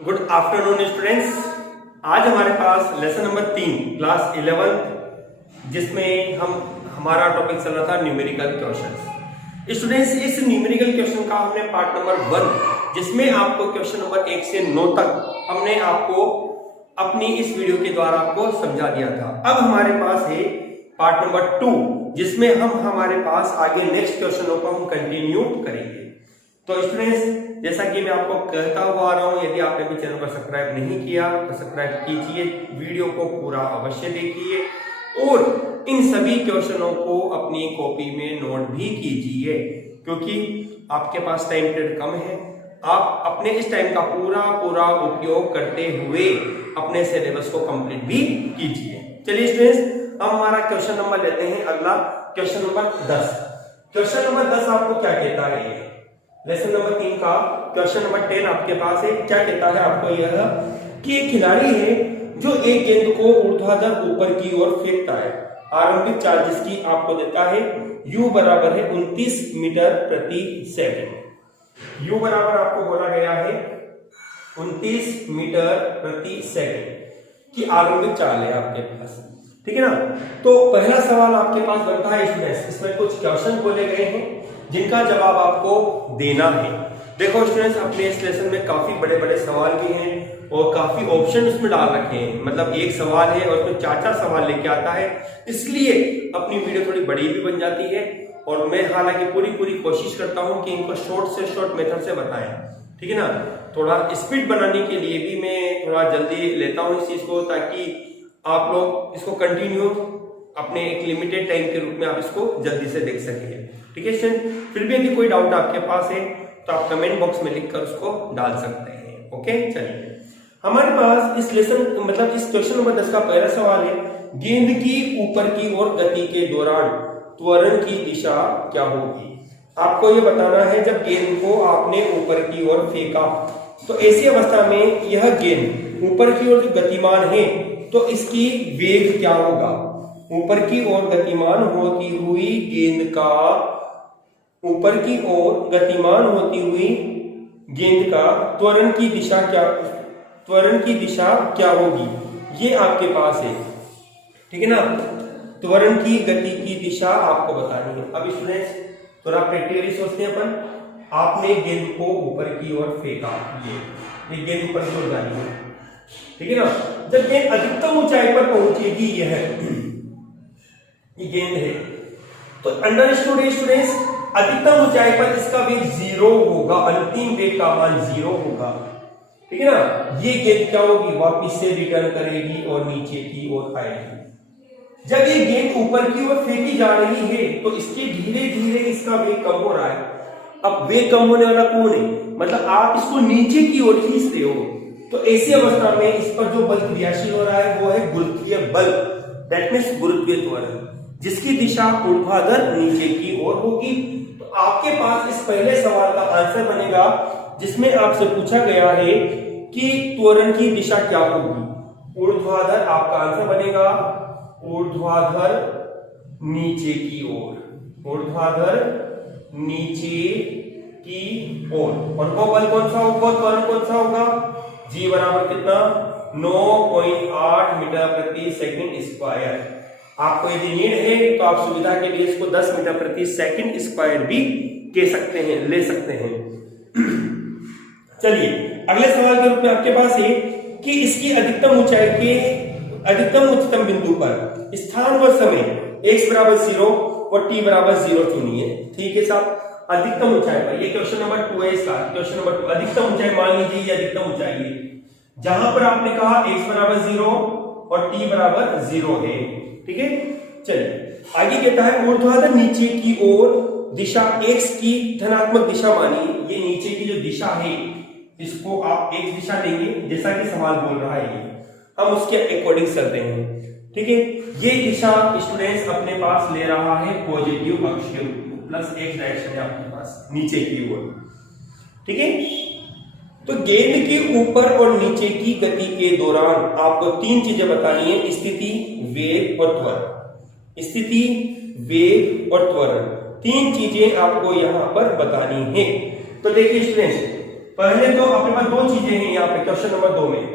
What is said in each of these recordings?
Good afternoon students. आज हमारे पास lesson number 3 class 11 जिसमें हमारा टॉपिक चल रहा था न्यूमेरिकल क्वेश्चंस। स्टूडेंट्स, इस न्यूमेरिकल क्वेश्चन का हमने पार्ट नंबर 1 जिसमें आपको क्वेश्चन नंबर 1 से 9 तक हमने आपको अपनी इस वीडियो के द्वारा आपको समझा दिया था। अब हमारे पास है पार्ट नंबर 2 जिसमें हमारे पास आगे नेक्स्ट क्वेश्चनों को हम कंटिन्यू करेंगे। तो स्टूडेंट्स, जैसा कि मैं आपको कहता हुआ आ रहा हूं, यदि आपने भी चैनल को सब्सक्राइब नहीं किया तो सब्सक्राइब कीजिए, वीडियो को पूरा अवश्य देखिए और इन सभी क्वेश्चनों को अपनी कॉपी में नोट भी कीजिए, क्योंकि आपके पास टाइम पीरियड कम है। आप अपने इस टाइम का पूरा उपयोग करते हुए अपने सिलेबस को कंप्लीट भी कीजिए। चलिए स्टूडेंट्स, अब हमारा क्वेश्चन नंबर लेते हैं अगला, क्वेश्चन नंबर 10। क्वेश्चन नंबर 10 आपको क्या कहता है? ये लेसन नंबर 3 का क्वेश्चन नंबर 10 आपके पास है। क्या कहता है आपको? यह कि एक खिलाड़ी है जो एक गेंद को ऊर्ध्वाधर ऊपर की ओर फेंकता है। आरंभिक चार्ज जिसकी आपको देता है u बराबर है 29 मीटर प्रति सेकंड। u बराबर आपको बोला गया है 29 मीटर प्रति सेकंड की आरंभिक चाल है आपके पास, ठीक है ना। तो पहला सवाल आपके पास बनता है स्टूडेंट्स, इसमें कुछ क्वेश्चन बोले गए हैं जिनका जवाब आपको देना है। देखो स्टूडेंट्स, अपने इस लेसन में काफी बड़े सवाल भी हैं और काफी ऑप्शन उसमें डाल रखे हैं। मतलब एक सवाल है और उसमें 4 सवाल लेके आता है, इसलिए अपनी वीडियो थोड़ी बड़ी भी बन जाती है। और मैं हालांकि पूरी कोशिश करता हूं कि इनको शॉर्ट से शॉर्ट मेथड से बताएं, ठीक है ना। थोड़ा स्पीड बनाने के लिए भी मैं थोड़ा जल्दी लेता हूं इस चीज को, ताकि आप लोग इसको कंटिन्यू अपने एक लिमिटेड टाइम के रूप में आप इसको जल्दी से देख सकें, ठीक है स्टूडेंट। फिर भी यदि कोई डाउट आपके पास है तो आप कमेंट बॉक्स में लिखकर उसको डाल सकते हैं। ओके, चलिए हमारे पास इस लेसन मतलब इस क्वेश्चन नंबर 10 का पहला सवाल है, गेंद की ऊपर की ओर गति के दौरान त्वरण की दिशा क्या होगी। आपको ये बताना है जब गेंद को आपने ऊपर की ओर फेंका तो ऐसी अवस्था में यह गेंद ऊपर की ओर जो गतिमान है तो इसकी वेग क्या होगा। ऊपर की ओर गतिमान होती हुई गेंद का ऊपर की ओर गतिमान होती हुई गेंद का त्वरण की दिशा क्या होगी, ये आपके पास है, ठीक है ना। त्वरण की गति की दिशा आपको बतानी है। अब स्टूडेंट्स थोड़ा प्रैक्टिकली सोचते हैं अपन। आपने गेंद को ऊपर की ओर फेंका, ये गेंद ऊपर की ओर जा रही है, ठीक है ना। जब गेंद अधिकतम ऊंचाई पर पहुंचेगी, ये गेंद है, तो अंडरस्टूड स्टूडेंट्स, अधिकतम ऊंचाई पर इसका वेग 0 होगा, अंतिम वेग का मान 0 होगा, ठीक है ना। ये गेंद क्या होगी, वापिस से रिटर्न करेगी और नीचे की ओर आएगी। जब ये गेंद ऊपर की ओर फेंकी जा रही है तो इसके धीरे धीरे इसका वेग कम हो रहा है। अब वेग कम होने वाला कौन है, मतलब आप इसको नीचे की ओर खींचते हो, तो ऐसी अवस्था में इस पर जो बल क्रियाशील हो रहा है वो है गुरुत्वीय बल, दैट मींस गुरुत्वीय त्वरण, जिसकी दिशा ऊर्ध्वाधर नीचे की ओर होगी। तो आपके पास इस पहले सवाल का आंसर बनेगा जिसमें आपसे पूछा गया है कि त्वरण की दिशा क्या होगी। ऊर्ध्वाधर आपका आंसर बनेगा, ऊर्ध्वाधर नीचे की ओर, ऊर्ध्वाधर नीचे की ओर। और वो बल कौन सा होगा, त्वरण कौन सा होगा, जी बराबर कितना, 9.8 मीटर प्रति सेकंड स्क्वायर। आपको यदि नीड है तो आप सुविधा के लिए इसको 10 मीटर प्रति सेकंड स्क्वायर भी कह सकते हैं, ले सकते हैं। चलिए अगले सवाल के रूप में आपके पास है कि इसकी अधिकतम ऊंचाई के अधिकतम उच्चतम बिंदु पर स्थान व समय x बराबर 0 और t बराबर 0 चुनिए, ठीक है साहब। अधिकतम ऊंचाई पर, ये क्वेश्चन नंबर 2 है इसका, क्वेश्चन नंबर 2। अधिकतम ऊंचाई मान लीजिए ये अधिकतम ऊंचाई है, जहां पर आपने कहा x बराबर 0 और t बराबर 0 है, ठीक है। चलिए आगे कहता है ऊर्ध्वाधर नीचे की ओर दिशा x की धनात्मक दिशा मानिए। ये नीचे की जो दिशा है इसको आप x दिशा लेंगे, जैसा कि सवाल बोल रहा है, हम उसके अकॉर्डिंग चलते हैं, ठीक है। ये दिशा स्टूडेंट्स अपने पास ले रहा है पॉजिटिव अक्ष के रूप में, प्लस x डायरेक्शन है आपके पास नीचे की ओर, ठीक है। तो गेंद के ऊपर और नीचे की गति के दौरान आपको 3 चीजें बतानी है, स्थिति, वेग और त्वरण। स्थिति, वेग और त्वरण, 3 चीजें आपको यहां पर बतानी है। तो देखिए स्टूडेंट्स, पहले तो अपने पास दो चीजें हैं यहाँ पे क्वेश्चन नंबर 2 में,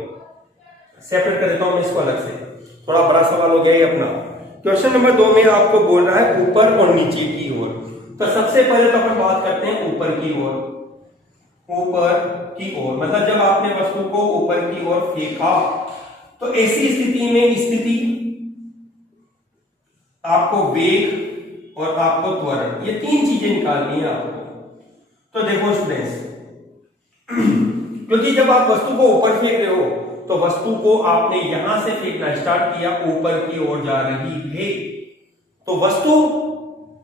सेपरेट कर देता हूं मैं इसको अलग से, थोड़ा बड़ा सवाल हो गया ये अपना। क्वेश्चन नंबर 2 में आपको बोल रहा है ऊपर और नीचे की ओर। तो सबसे पहले तो अपन बात करते हैं ऊपर की ओर। ऊपर की ओर मतलब जब आपने वस्तु को ऊपर की ओर फेंका तो ऐसी स्थिति में स्थिति आपको वेग और आपको त्वरण, ये तीन चीजें निकालनी है आपको। तो देखो स्टूडेंट्स, क्योंकि जब आप वस्तु को ऊपर फेंक रहे हो तो वस्तु को आपने यहां से फेंकना स्टार्ट किया, ऊपर की ओर जा रही है, तो वस्तु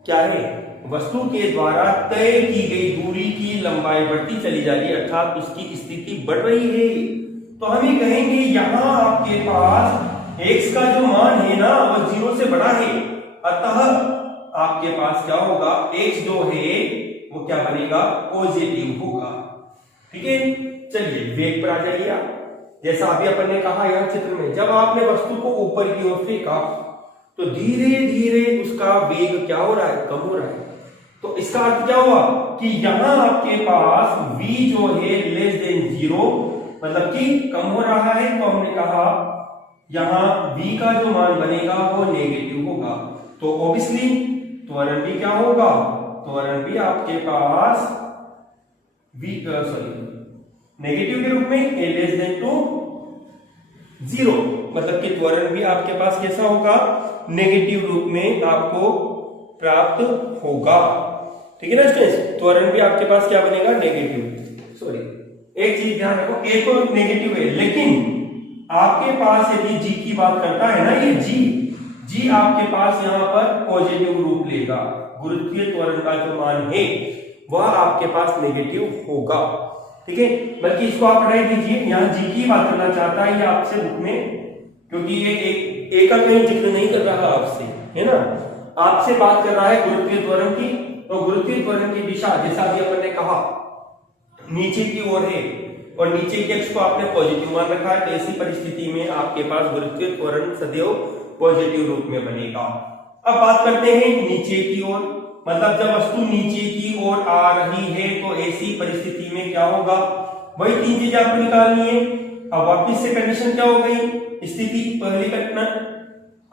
क्या है, वस्तु के द्वारा तय की गई दूरी की लंबाई बढ़ती चली जा रही है, अर्थात उसकी स्थिति बढ़ रही है। तो हम ये कहेंगे यहां आपके पास x का जो मान है ना वो 0 से बड़ा है, अतः आपके पास क्या होगा, x जो है वो क्या बनेगा, पॉजिटिव होगा। ठीक है, चलिए वेग पर आ जाइए आप। जैसा अभी अपन ने कहा यहां चित्र में, जब आपने वस्तु को ऊपर की ओर फेंका तो धीरे धीरे उसका वेग क्या हो रहा है, कम हो रहा है। तो इसका अर्थ क्या हुआ कि यहां आपके पास v जो है लेस देन 0 मतलब कि कम हो रहा है, तो हमने कहा यहां v का जो मान बनेगा वो नेगेटिव होगा। तो ऑब्वियसली त्वरण भी क्या होगा, त्वरण भी आपके पास नेगेटिव के रूप में a लेस देन टू 0 मतलब कि त्वरण भी आपके पास कैसा होगा, नेगेटिव रूप में आपको प्राप्त होगा। ठीक है ना स्टूडेंट्स, त्वरण भी आपके पास क्या बनेगा, नेगेटिव। सॉरी, एक चीज ध्यान रखो, a तो नेगेटिव है, लेकिन आपके पास यदि g की बात करता है ना, ये g आपके पास यहां पर पॉजिटिव रूप लेगा। गुरुत्वीय त्वरण का जो मान है वह आपके पास नेगेटिव होगा। ठीक है, बल्कि इसको आप हटाई दीजिए, यहाँ g की बात करना चाहता है ये आपसे बुक में, क्योंकि ये एक का कहीं जिक्र नहीं कर रहा आपसे, है ना, आपसे बात कर रहा है गुरुत्वीय त्वरण की। तो गुरुत्वीय त्वरण की दिशा जैसा अभी अपन ने कहा नीचे की ओर है और नीचे के अक्ष को आपने पॉजिटिव मान रखा है, तो ऐसी परिस्थिति में आपके पास गुरुत्वीय त्वरण सदैव पॉजिटिव रूप में बनेगा। अब बात करते हैं नीचे की ओर, मतलब जब वस्तु नीचे की ओर आ रही है तो ऐसी परिस्थिति में क्या होगा, वही तीन चीजें आपको निकालनी है। अब वापिस से कंडीशन क्या हो गई, स्थिति पहली घटना,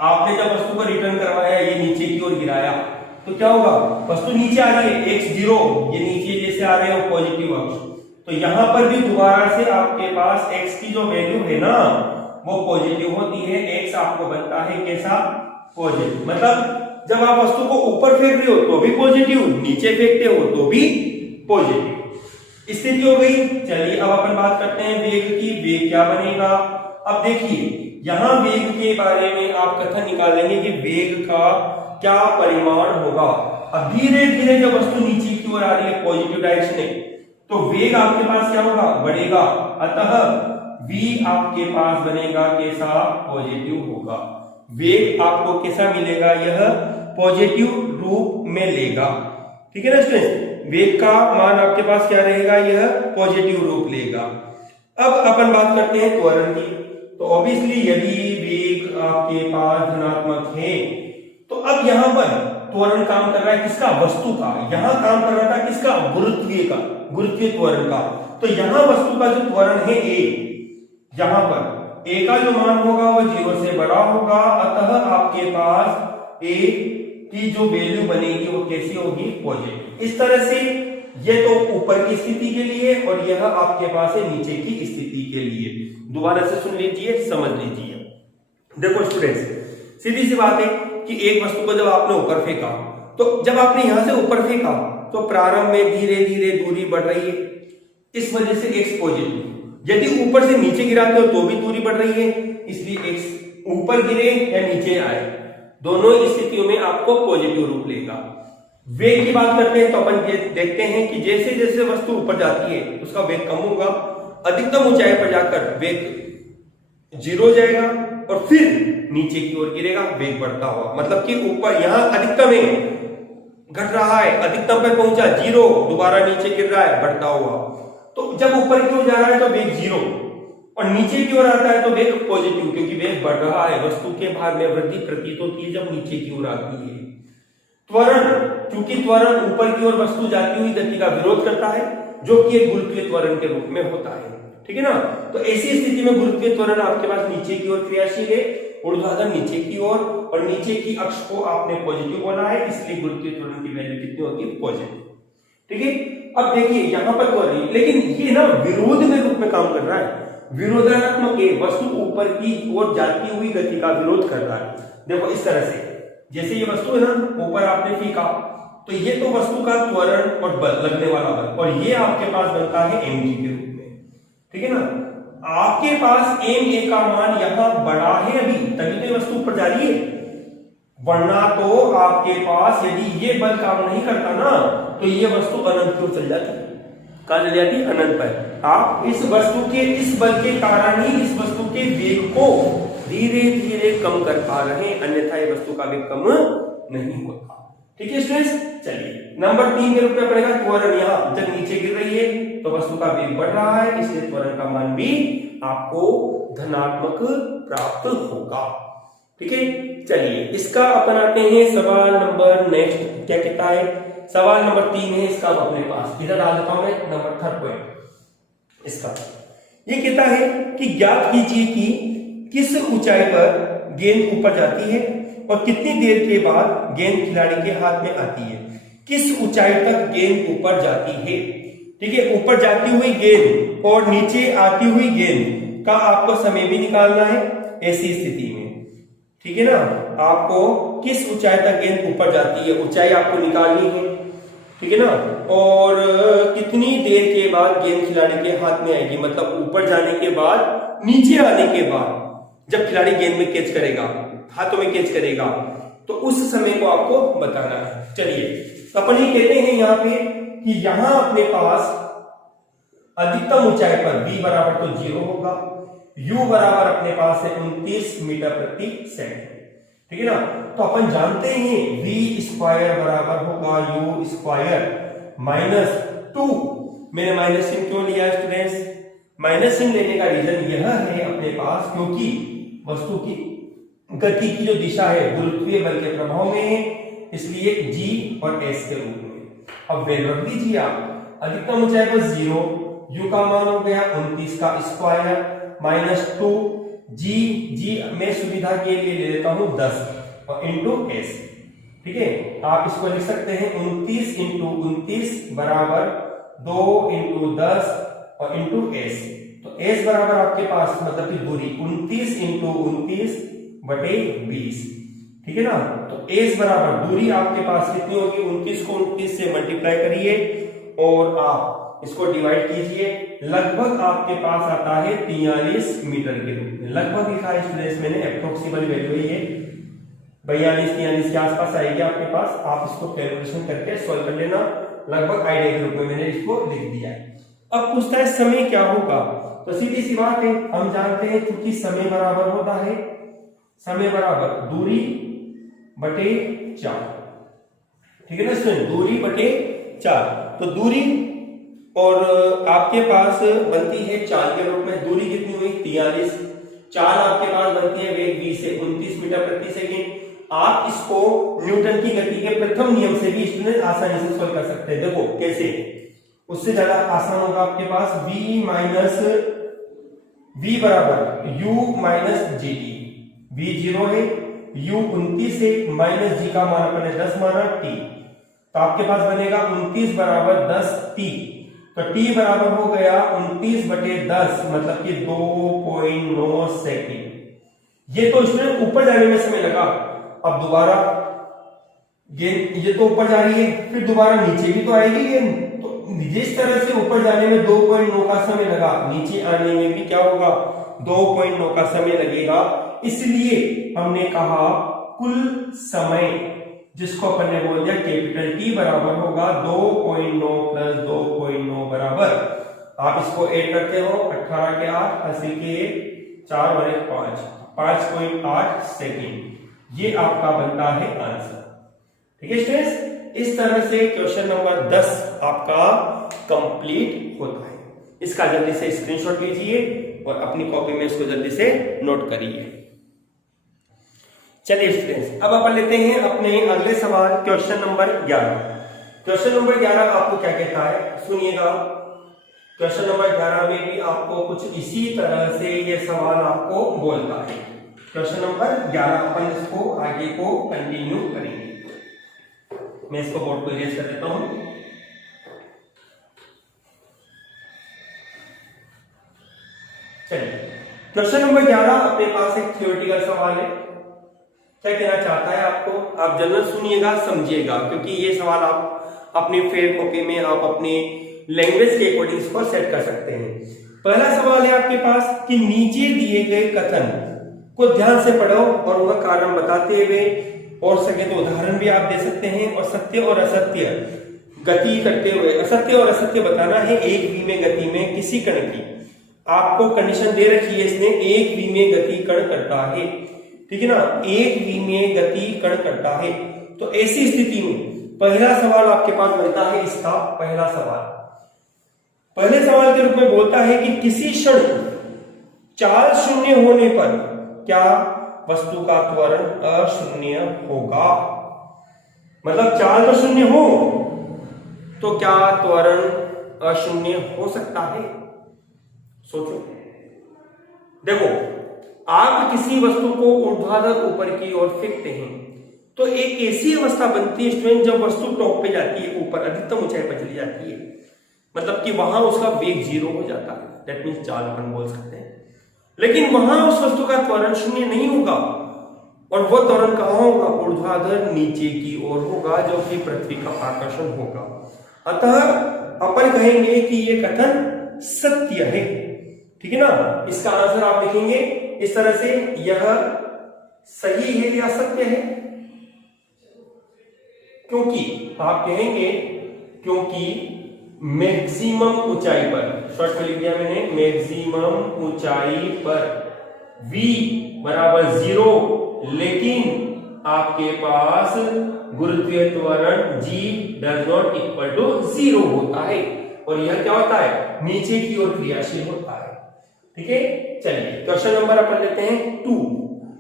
आपने जब वस्तु को रिटर्न करवाया, ये नीचे की ओर गिराया, तो क्या होगा, वस्तु नीचे आ रही है, x0 ये नीचे जैसे आ रहे हो पॉजिटिव अक्ष, तो यहां पर भी दोबारा से आपके पास x की जो वैल्यू है ना वो पॉजिटिव होती है, x आपको बनता है कैसा, पॉजिटिव। मतलब जब आप वस्तु को ऊपर फेंक रहे हो तो भी पॉजिटिव, नीचे फेंकते हो तो भी पॉजिटिव स्थिति हो गई। चलिए अब अपन बात करते हैं वेग की, वेग क्या बनेगा। अब देखिए यहां वेग के बारे में आप कथन निकालेंगे कि वेग का क्या परिमाण होगा। अब धीरे धीरे जब वस्तु नीचे की ओर आ रही है पॉजिटिव डायरेक्शन में, तो वेग आपके पास क्या होगा, बढ़ेगा, अतः v आपके पास बनेगा कैसा, पॉजिटिव होगा। वेग आपको कैसा मिलेगा, यह पॉजिटिव रूप में लेगा। ठीक है ना स्टूडेंट्स, वेग का मान आपके पास क्या रहेगा, यह पॉजिटिव रूप लेगा। अब अपन बात करते हैं त्वरण की। तो ऑब्वियसली यदि वेग आपके पास धनात्मक है तो अब यहां पर त्वरण काम कर रहा है किसका, वस्तु का। यहां काम कर रहा था किसका, गुरुत्वीय का, गुरुत्वीय त्वरण का। तो यहां वस्तु का जो त्वरण है a, यहां पर a का जो मान होगा वो 0 से बड़ा होगा, अतः आपके पास a की जो वैल्यू बनेगी वो कैसी होगी, पॉजिटिव। इस तरह से ये तो ऊपर की स्थिति के लिए और यह आपके पास है नीचे की स्थिति के लिए। दोबारा से सुन लीजिए, समझ लीजिए। देखो स्टूडेंट्स, सीधी सी बात है कि एक वस्तु को जब आपने ऊपर फेंका, तो जब आपने यहां से ऊपर फेंका तो प्रारंभ में धीरे धीरे दूरी बढ़ रही है, इस वजह से x पॉजिटिव। यदि ऊपर से नीचे गिराते हो तो भी दूरी बढ़ रही है, इसलिए x ऊपर गिरे या नीचे आए, दोनों स्थितियों में आपको पॉजिटिव रूप लेगा। वेग की बात करते हैं तो अपन देखते हैं कि जैसे जैसे वस्तु ऊपर जाती है उसका वेग कम होगा, अधिकतम ऊंचाई पर जाकर वेग 0 हो जाएगा और फिर नीचे की ओर गिरेगा, वेग बढ़ता हुआ। मतलब कि ऊपर यहां अधिकतम है, घट रहा है, अधिकतम पर पहुंचा 0, दोबारा नीचे गिर रहा है, बढ़ता हुआ। तो जब ऊपर की ओर जा रहा है तो वेग 0 और नीचे की ओर आता है तो वेग पॉजिटिव, क्योंकि वेग बढ़ रहा है, वस्तु के भार में वृद्धि प्रतीत होती है जब नीचे की ओर आती है। त्वरण, चूंकि त्वरण ऊपर की ओर वस्तु जाती हुई गति का विरोध करता है, जो कि एक गुरुत्वीय त्वरण के रूप में होता है। ठीक है ना। तो ऐसी स्थिति में गुरुत्वीय त्वरण आपके पास नीचे की ओर क्रियाशील है, ऊर्ध्वाधर नीचे की ओर, और नीचे की अक्ष को आपने पॉजिटिव बोला है, इसलिए गुरुत्वीय त्वरण की वैल्यू कितनी होगी, पॉजिटिव। ठीक है। अब देखिए यहाँ पर त्वरण, लेकिन ये ना विरोध में रूप में काम कर रहा है, विरोधात्मक है, वस्तु ऊपर की ओर जाती हुई गति का विरोध कर रहा है। देखो इस तरह से, जैसे ये वस्तु है ना, ऊपर आपने फीका, तो ये तो वस्तु का त्वरण और बल, लगने वाला बल, और ये आपके पास बनता है mg के रूप में। ठीक है ना। आपके पास ma का मान यहां बड़ा है अभी, तभी तो ये वस्तु ऊपर जा रही है, वरना तो आपके पास यदि ये बल काम नहीं करता ना, तो ये वस्तु अनंत की ओर चल जाती। कहां चल जाती? अनंत पर। आप इस वस्तु के इस बल के कारण ही इस वस्तु के वेग को धीरे धीरे कम कर पा रहे हैं, अन्यथा ये वस्तु का वेग कम नहीं होता। ठीक है स्टूडेंट्स, चलिए नंबर 3 के रूप में पड़ेगा त्वरण। यहाँ जब नीचे गिर रही है तो वस्तु का वेग बढ़ रहा है, इसलिए त्वरण का मान भी आपको धनात्मक प्राप्त होगा। ठीक है। चलिए इसका अपन आते हैं सवाल नंबर नेक्स्ट, क्या कहता है? सवाल नंबर 3 है इसका अपने पास, इधर डाल देता हूं मैं नंबर 3 पॉइंट इसका। ये कहता है कि ज्ञात कीजिए कि किस ऊंचाई पर गेंद ऊपर जाती है और कितनी देर के बाद गेंद खिलाड़ी के हाथ में आती है। किस ऊंचाई तक गेंद ऊपर जाती है? ठीक है, ऊपर जाती हुई गेंद और नीचे आती हुई गेंद का आपको समय भी निकालना है ऐसी स्थिति में। ठीक है ना। आपको किस ऊंचाई तक गेंद ऊपर जाती है, ऊंचाई आपको निकालनी है। ठीक है ना। और कितनी देर के बाद गेंद खिलाड़ी के हाथ में आएगी, मतलब ऊपर जाने के बाद, नीचे आने के बाद, जब खिलाड़ी गेंद में कैच करेगा, हाथों में कैच करेगा, तो उस समय को आपको बताना है। चलिए तो अपन ये कहते हैं यहाँ पे कि यहां अपने पास अधिकतम ऊंचाई पर v बराबर तो 0 होगा, u बराबर अपने पास है 29 मीटर प्रति सेकंड। ठीक है ना। तो अपन जानते हैं v स्क्वायर बराबर होगा u स्क्वायर माइनस 2। मैंने माइनस चिन्ह क्यों लिया स्टूडेंट्स? माइनस चिन्ह लेने का रीजन यह है अपने पास, क्योंकि वस्तु की गति की जो दिशा है गुरुत्वीय बल के प्रभाव में है, इसलिए g और s के रूप में। अब वैल्यू रख दीजिए आप, अधिकतम ऊंचाई पर 0, u का मान हो गया 29 का स्क्वायर माइनस 2, g मैं सुविधा के लिए ले लेता हूं 10 और इंटू s। ठीक है, आप इसको लिख सकते हैं 29 इंटू 29 बराबर 2 इंटू 10 और इंटू s। तो s बराबर आपके पास मतलब कि दूरी 29 इंटू 29 बटे 20। ठीक है ना। तो s बराबर दूरी आपके पास कितनी होगी? 29 को 29 से मल्टीप्लाई करिए और आप इसको डिवाइड कीजिए, लगभग आपके पास आता है 43 मीटर के रूप में। लगभग लिखा है स्टूडेंट्स मैंने, अप्रोक्सीमेट वैल्यू है ये 42-43 के आसपास आएगी आपके पास। आप इसको कैलकुलेशन करके सॉल्व कर लेना, लगभग आइडिया के रूप में मैंने इसको लिख दिया है। अब पूछता है समय क्या होगा, तो सीधी सी बात है, हम जानते हैं क्योंकि समय बराबर होता है, समय बराबर दूरी बटे 4। ठीक है ना स्टूडेंट, दूरी बटे 4। तो दूरी और आपके पास बनती है 4 के रूप में, दूरी कितनी हुई 43, 4 आपके पास बनती है वेग v से 29 मीटर प्रति सेकंड। आप इसको न्यूटन की गति के प्रथम नियम से भी स्टूडेंट आसानी से सोल्व कर सकते हैं। देखो कैसे, उससे ज्यादा आसान होगा आपके पास, v बराबर u minus G T. v 0 है, u 29 है, माइनस g का मान अपने 10 माना t, तो आपके पास बनेगा 29 बराबर 10 t। तो t बराबर हो गया 29 बटे 10 मतलब कि 2.9 सेकेंड। ये तो इसमें ऊपर जाने में समय लगा। अब दोबारा गेंद ये तो ऊपर जा रही है, फिर दोबारा नीचे भी तो आएगी गेंद, तो जिस तरह से ऊपर जाने में 2.9 का समय लगा, नीचे आने में भी क्या होगा 2.9 का समय लगेगा। इसलिए हमने कहा कुल समय, जिसको अपन ने बोल दिया कैपिटल T बराबर होगा 2.9 प्लस 2.9 बराबर, आप इसको ऐड करते हो 18 के 8 80 के 4 और 1 5.8 सेकेंड। ये आपका बनता है आंसर। ठीक है स्टूडेंट्स, इस तरह से क्वेश्चन नंबर 10 आपका कंप्लीट होता है। इसका जल्दी से स्क्रीनशॉट लीजिए और अपनी कॉपी में इसको जल्दी से नोट करिए। चलिए स्टूडेंट्स, अब अपन लेते हैं अपने अगले सवाल, क्वेश्चन नंबर 11। क्वेश्चन नंबर 11 आपको क्या कहता है सुनिएगा क्वेश्चन नंबर 11 में भी आपको कुछ इसी तरह से ये सवाल आपको बोलता है। क्वेश्चन नंबर 11 अपन इसको आगे को कंटिन्यू करेंगे। मैं इसको बोर्ड को इरेज कर देता हूं। चलिए, क्वेश्चन नंबर 11 अपने पास एक थ्योरेटिकल सवाल है। क्या कहना चाहता है आपको, आप जनरल सुनिएगा, समझिएगा, क्योंकि ये सवाल आप अपने फेयर कॉपी में आप अपने लैंग्वेज के अकॉर्डिंग इसको सेट कर सकते हैं। पहला सवाल है आपके पास कि नीचे दिए गए कथन को ध्यान से पढ़ो और उनका कारण बताते हुए, और सके तो उदाहरण भी आप दे सकते हैं, और सत्य और असत्य गति करते हुए, असत्य और असत्य बताना है एक वी में गति में किसी कण की। आपको कंडीशन दे रखी है इसने, एक वी में गति कण करता है, ठीक है ना, एक वी में गति कण करता है। तो ऐसी स्थिति में पहला सवाल आपके पास बनता है, इसका पहला सवाल पहले सवाल के रूप में बोलता है कि किसी क्षण चाल शून्य होने पर क्या वस्तु का त्वरण अशून्य होगा। मतलब चाल तो शून्य हो तो क्या त्वरण अशून्य हो सकता है। सोचो, देखो, आप किसी वस्तु को ऊर्ध्वाधर ऊपर की ओर फेंकते हैं तो एक ऐसी अवस्था बनती है स्टूडेंट जब वस्तु टॉप पे जाती है, ऊपर अधिकतम ऊंचाई पर चली जाती है, मतलब कि वहां उसका वेग 0 हो जाता है, दैट मींस चाल अपन बोल सकते हैं। लेकिन वहां उस वस्तु का त्वरण शून्य नहीं होगा, और वो त्वरण कहां होगा, ऊर्ध्वाधर नीचे की ओर होगा, जो कि पृथ्वी का आकर्षण होगा। अतः अपन कहेंगे कि ये कथन सत्य है, ठीक है ना। इसका आंसर आप लिखेंगे इस तरह से, यह सही है या सत्य है, क्योंकि आप कहेंगे क्योंकि मैक्सिमम ऊंचाई पर, शॉर्ट में लिख दिया मैंने, मैक्सिमम ऊंचाई पर v बराबर 0, लेकिन आपके पास गुरुत्वीय त्वरण g does not equal to 0 होता है, और यह क्या होता है, नीचे की ओर क्रियाशील होता है, ठीक है। चलिए क्वेश्चन नंबर अपन लेते हैं 2।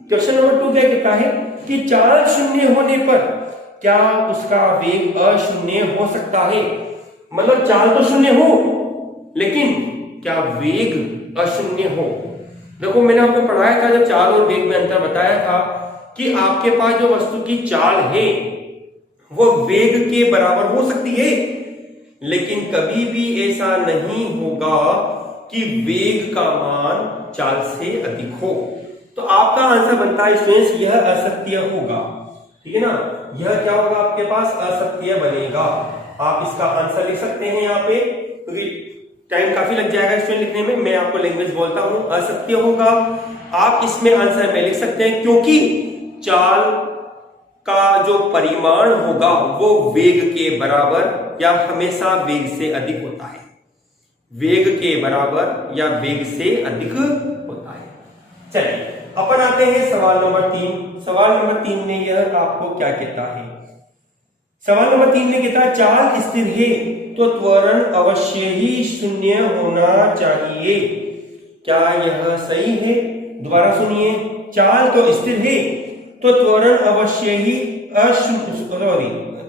क्वेश्चन नंबर 2 क्या कहता है कि चाल शून्य होने पर क्या उसका वेग अशून्य हो सकता है। मतलब चाल तो शून्य हो, लेकिन क्या वेग अशून्य हो। देखो, मैंने आपको पढ़ाया था, जब चाल और वेग में अंतर बताया था कि आपके पास जो वस्तु की चाल है वो वेग के बराबर हो सकती है, लेकिन कभी भी ऐसा नहीं होगा कि वेग का मान चाल से अधिक हो। तो आपका आंसर बनता है स्टूडेंट्स, यह असत्य होगा, ठीक है ना। यह क्या होगा, आपके पास असत्य बनेगा। आप इसका आंसर लिख सकते हैं यहाँ पे, क्योंकि टाइम काफी लग जाएगा स्टूडेंट लिखने में, मैं आपको लैंग्वेज बोलता हूं, असत्य होगा। आप इसमें आंसर में लिख सकते हैं क्योंकि चाल का जो परिमाण होगा वो वेग के बराबर या हमेशा वेग से अधिक होता है, वेग के बराबर या वेग से अधिक होता है। चलिए अपन आते हैं सवाल नंबर 3। सवाल नंबर 3 में यह आपको क्या कहता है, सवाल नंबर 3 में कहता है चाल स्थिर है तो त्वरण अवश्य ही शून्य होना चाहिए। क्या यह सही है। दोबारा सुनिए, चाल तो स्थिर है तो त्वरण अवश्य ही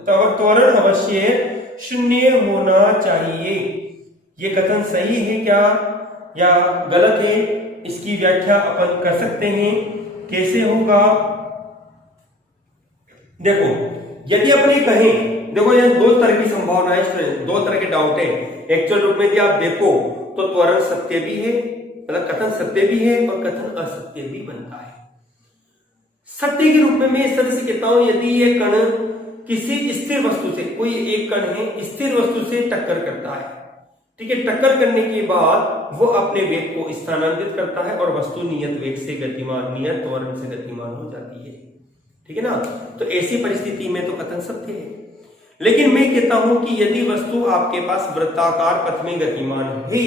त्वरण अवश्य शून्य होना चाहिए। ये कथन सही है क्या या गलत है, इसकी व्याख्या अपन कर सकते हैं। कैसे होगा, देखो, यदि अपन ये कहें, देखो ये दो तरह की संभावना है, दो तरह के डाउट है। एक्चुअल रूप में यदि आप देखो तो त्वरण सत्य भी है, मतलब कथन सत्य भी है और कथन असत्य भी बनता है। सत्य के रूप में मैं इस तरह से कहता हूं, यदि ये कण किसी स्थिर वस्तु से, कोई एक कण है स्थिर वस्तु से टक्कर करता है, ठीक है, टक्कर करने के बाद वो अपने वेग को स्थानांतरित करता है और वस्तु नियत वेग से गतिमान, नियत त्वरण से गतिमान हो जाती है, ठीक है ना। तो ऐसी परिस्थिति में तो कथन सत्य है। लेकिन मैं कहता हूं कि यदि वस्तु आपके पास वृत्ताकार पथ में गतिमान है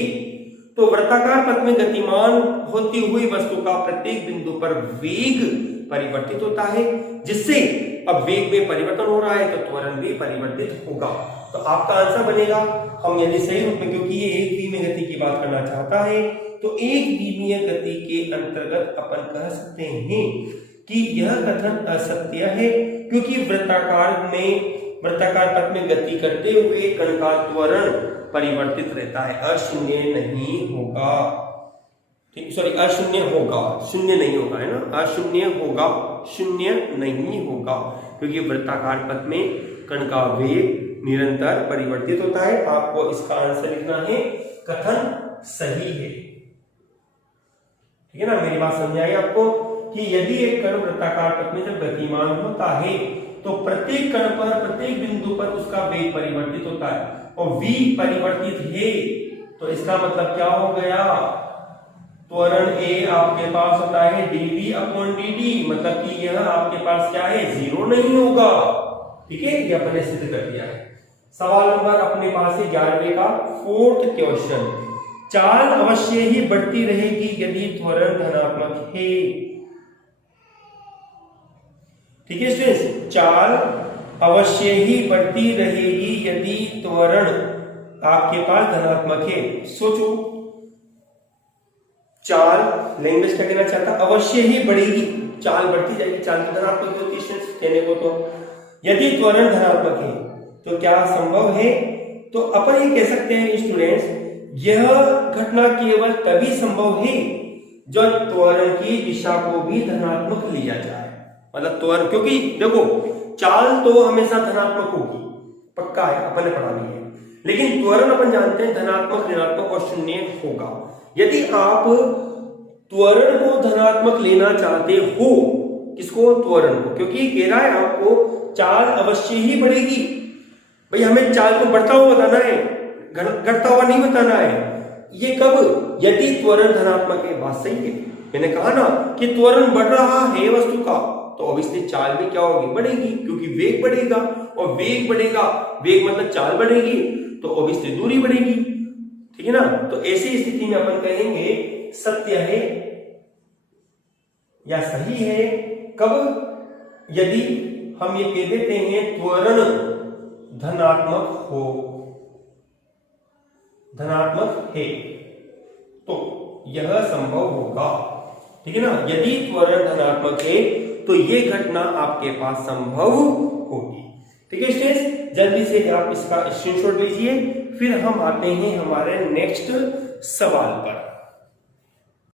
तो वृत्ताकार पथ में गतिमान होती हुई वस्तु का प्रत्येक बिंदु पर वेग परिवर्तित होता है, जिससे अब वेग में परिवर्तन हो रहा है तो त्वरण भी परिवर्तित होगा। तो आपका आंसर बनेगा, हम यदि सही रूप में, क्योंकि ये एक द्विमीय गति की बात करना चाहता है, तो एक द्विमीय गति के अंतर्गत अपन कह सकते हैं कि यह कथन असत्य है, क्योंकि वृत्ताकार में वृत्ताकार पथ में गति करते हुए कण का त्वरण परिवर्तित रहता है, अशून्य नहीं होगा। ठीक, सॉरी अशून्य होगा, शून्य नहीं होगा, है ना, अशून्य होगा, शून्य नहीं होगा, क्योंकि वृत्ताकार पथ में कण का वेग निरंतर परिवर्तित होता है। आपको इसका आंसर लिखना है, कथन सही है। ठीक है ना, मेरी बात समझ आई आपको कि यदि एक कण वृत्ताकार पथ में जब गतिमान होता है तो प्रत्येक कण पर, प्रत्येक बिंदु पर उसका वेग परिवर्तित होता है, और v परिवर्तित है तो इसका मतलब क्या हो गया, त्वरण a आपके पास होता है dv अपॉन dt, मतलब कि यह आपके पास क्या है, जीरो नहीं होगा। ठीक है, ये अपने सिद्ध कर दिया है। सवाल नंबर अपने पास है 11वें का, फोर्थ क्वेश्चन, चाल अवश्य ही बढ़ती रहेगी यदि त्वरण धनात्मक है। ठीक है स्टूडेंट्स, चाल अवश्य ही बढ़ती रहेगी यदि त्वरण आपके पास धनात्मक है। सोचो, चाल लैंग्वेज क्या कहना चाहता, अवश्य ही बढ़ेगी, चाल बढ़ती जाएगी, चाल तो धनात्मक होती है स्टूडेंट्स, कहने को तो यदि त्वरण धनात्मक है तो क्या संभव है, तो अपन ये कह सकते हैं स्टूडेंट्स, यह घटना केवल तभी संभव है जब त्वरण की दिशा को भी धनात्मक लिया जाए। मतलब त्वरण, क्योंकि देखो चाल तो हमेशा धनात्मक होगी, पक्का है, अपन ने पढ़ा भी है, लेकिन त्वरण अपन जानते हैं धनात्मक, ऋणात्मक और शून्य होगा। यदि आप त्वरण को धनात्मक लेना चाहते हो, किसको, त्वरण को, क्योंकि कह रहा है आपको चाल अवश्य ही बढ़ेगी, भाई हमें चाल को बढ़ता हुआ बताना है, घटता हुआ नहीं बताना है। ये कब, यदि त्वरण धनात्मक है, बात सही है, मैंने कहा ना कि त्वरण बढ़ रहा है वस्तु का, तो ऑब्वियसली चाल भी क्या होगी, बढ़ेगी, क्योंकि वेग बढ़ेगा, और वेग बढ़ेगा, वेग मतलब चाल बढ़ेगी, तो ऑब्वियसली दूरी बढ़ेगी। ठीक है ना, तो ऐसी स्थिति में अपन कहेंगे सत्य है या सही है, कब, यदि हम ये कह देते हैं त्वरण धनात्मक हो, धनात्मक है, तो यह संभव होगा। ठीक है ना, यदि त्वरण धनात्मक है तो ये घटना आपके पास संभव होगी। ठीक है स्टूडेंट्स, जल्दी से आप इसका स्क्रीनशॉट लीजिए, फिर हम आते हैं हमारे नेक्स्ट सवाल पर।